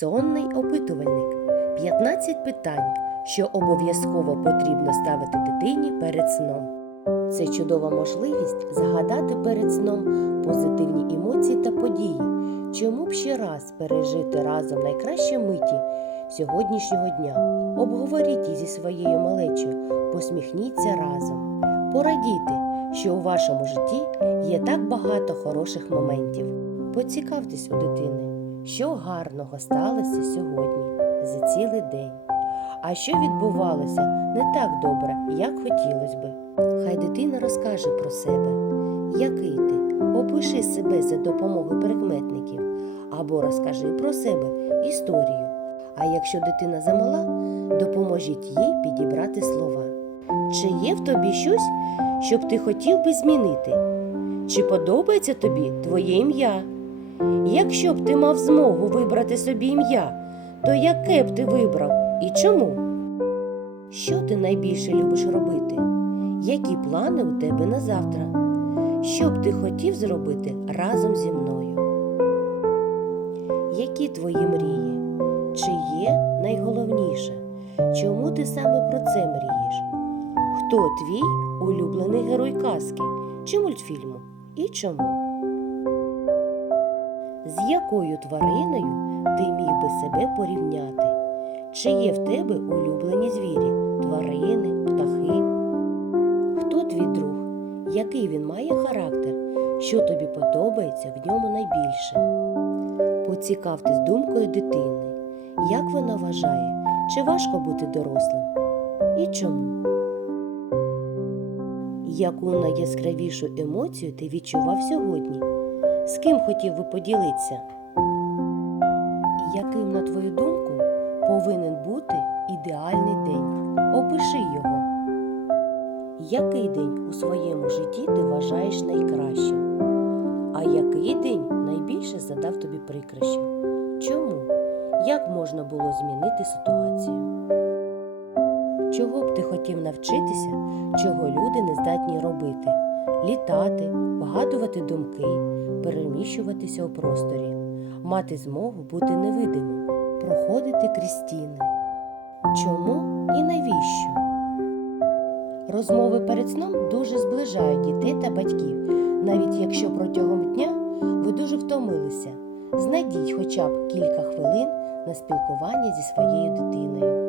Сонний опитувальник. 15 питань, що обов'язково потрібно ставити дитині перед сном. Це чудова можливість згадати перед сном позитивні емоції та події. Чому б ще раз пережити разом найкращі миті сьогоднішнього дня? Обговоріть зі своєю малечою, посміхніться разом. Порадійте, що у вашому житті є так багато хороших моментів. Поцікавтесь у дитини, що гарного сталося сьогодні за цілий день. А що відбувалося не так добре, як хотілося би. Хай дитина розкаже про себе, який ти, опиши себе за допомогою прикметників, або розкажи про себе історію. А якщо дитина замала, допоможіть їй підібрати слова. Чи є в тобі щось, щоб ти хотів би змінити? Чи подобається тобі твоє ім'я? Якщо б ти мав змогу вибрати собі ім'я, то яке б ти вибрав і чому? Що ти найбільше любиш робити? Які плани у тебе на завтра? Що б ти хотів зробити разом зі мною? Які твої мрії? Чи є найголовніше? Чому ти саме про це мрієш? Хто твій улюблений герой казки чи мультфільму? І чому? З якою твариною ти міг би себе порівняти? Чи є в тебе улюблені звірі, тварини, птахи? Хто твій друг? Який він має характер? Що тобі подобається в ньому найбільше? Поцікавтесь думкою дитини, як вона вважає, чи важко бути дорослим? І чому? Яку найяскравішу емоцію ти відчував сьогодні? З ким хотів би поділитися? Яким, на твою думку, повинен бути ідеальний день? Опиши його. Який день у своєму житті ти вважаєш найкращим? А який день найбільше задав тобі прикрощів? Чому? Як можна було змінити ситуацію? Чого б ти хотів навчитися, чого люди не здатні робити? Літати, вгадувати думки, переміщуватися у просторі, мати змогу бути невидимим, проходити крізь стіни. Чому і навіщо? Розмови перед сном дуже зближають дітей та батьків, навіть якщо протягом дня ви дуже втомилися. Знайдіть хоча б кілька хвилин на спілкування зі своєю дитиною.